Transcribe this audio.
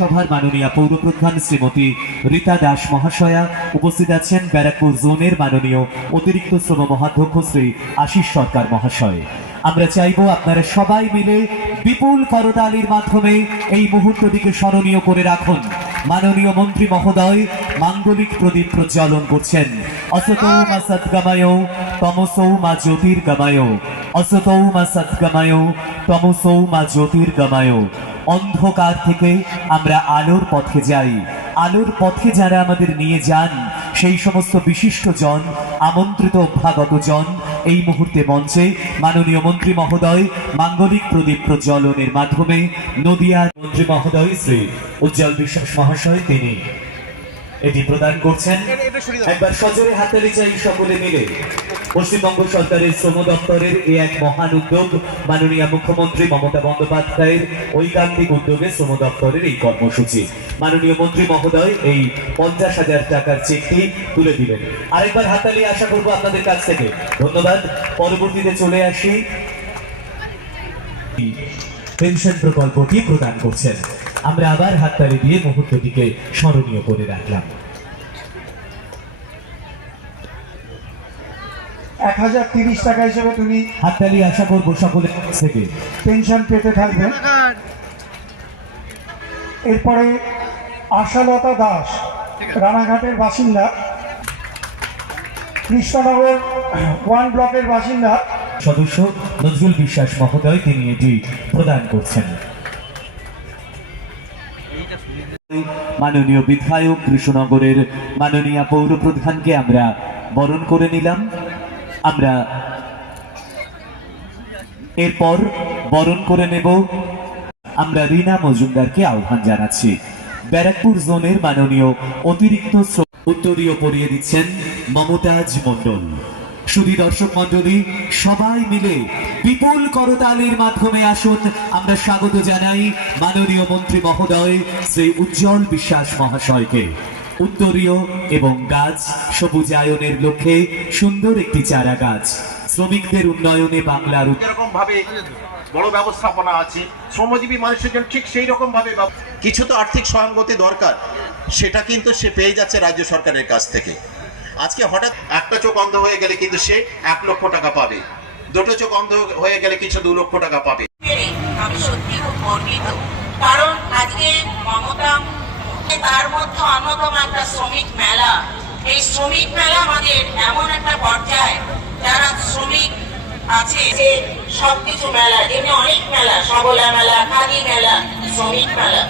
সভার মাননীয় পৌরপ্রধান শ্রীমতী রীতা দাস মহাশয়া উপস্থিত আছেন ব্যারাকপুর জোনের মাননীয় অতিরিক্ত শ্রম মহাধ্যক্ষ শ্রী আশিস সরকার মহাশয়। আমরা চাইব আপনারা সবাই মিলে বিপুল করতালির মাধ্যমে এই মুহূর্তটিকে স্মরণীয় করে রাখুন। মাননীয় মন্ত্রী মহোদয়, মাঙ্গলিক প্রদীপ প্রজ্বলন করছেন। অসতৌ মা সৎগামায় তমসৌ মা জ্যোতির্গমায়। অসতৌ মা সৎগামায় তমসৌ মা জ্যোতির্গমায়। অন্ধকার থেকে আমরা আলোর পথে যাই। আলোর পথে যারা আমাদের নিয়ে যান, সেই সমস্ত বিশিষ্ট জন, আমন্ত্রিত অভ্যাগত জন, এই মুহূর্তে মঞ্চে মাননীয় মন্ত্রী মহোদয়, মাঙ্গলিক প্রদীপ প্রজ্বলনের মাধ্যমে নদিয়ার মন্ত্রী মহোদয় শ্রী উজ্জ্বল বিশ্বাস মহাশয় তিনি এটি প্রদান করছেন। একবার সজোরে হাতালি চাই সকলে মিলে। পশ্চিমবঙ্গ সরকারের শ্রম দপ্তরের এই এক মহান উদ্যোগ, মাননীয় মুখ্যমন্ত্রী মমতা বন্দ্যোপাধ্যায়ের ঐকান্তিক উদ্যোগে শ্রম দপ্তরের এই কর্মসূচি। মাননীয় মন্ত্রী মহোদয়, এই পঞ্চাশ হাজার টাকার চেকটি তুলে দিবেন আরেকবার হাতালি আশা করব আপনাদের কাছ থেকে। ধন্যবাদ। পরবর্তীতে চলে আসি। পেনশন প্রকল্পটি প্রদান করছেন। আমরা আবার হাততালি দিয়ে মুহূর্তটিকে স্মরণীয় করে রাখলাম। এক হাজার তিরিশ টাকা হিসেবে তুমি হাততালি আশা করব সকলের কাছ থেকে। পেনশন পেতে থাকবে। এরপরে আশালতা দাস রানাঘাটের বাসিন্দা। কৃষ্ণনগর ওয়ান ব্লকের বাসিন্দা। সদস্য নজরুল বিশ্বাস মহোদয় তিনি এটি প্রদান করছেন। মাননীয় বিধায়ক কৃষ্ণনগরের মাননীয় পৌর প্রধানকে আমরা বরণ করে নিলাম। আমরা এরপর বরণ করে নেব। আমরা রীনা মজুমদারকে আহ্বান জানাচ্ছি। ব্যারাকপুর জোনের মাননীয় অতিরিক্ত উত্তরীয় পরিয়ে দিচ্ছেন মমতাজ মণ্ডল। সুধী দর্শক মণ্ডলী, সবাই মিলে বিপুল করতালির মাধ্যমে আসুন। আমরা স্বাগত জানাই মাননীয় মন্ত্রী মহোদয় শ্রী উজ্জ্বল বিশ্বাস মহাশয়কে। উত্তরীয় এবং গাছ সবুজায়নের লক্ষ্যে সুন্দর একটি চারা গাছ। শ্রমিকদের উন্নয়নে বাংলার যেরকম ভাবে বড় ব্যবস্থাপনা আছে শ্রমজীবী মানুষের জন্য ঠিক সেই রকম ভাবে কিছু তো আর্থিক সহানুভূতি দরকার সেটা কিন্তু সে পেয়ে যাচ্ছে রাজ্য সরকারের কাছ থেকে। আজকে হঠাৎ একটা চোখ অন্ধ হয়ে গেলে কিন্তু সে এক লক্ষ টাকা পাবে। দুটো চোখ অন্ধ হয়ে গেলে কিছু দু লক্ষ টাকা পাবে। আমি সত্যি খুব গর্বিত কারণ আজকে মমতা তার মধ্যে অন্যতম একটা শ্রমিক মেলা। এই শ্রমিক মেলা আমাদের এমন একটা পর্যায়ে যারা শ্রমিক আছে, যে সবকিছু মেলা যেমনি অনেক মেলা, সবলা মেলা, খাদি মেলা, শ্রমিক মেলা।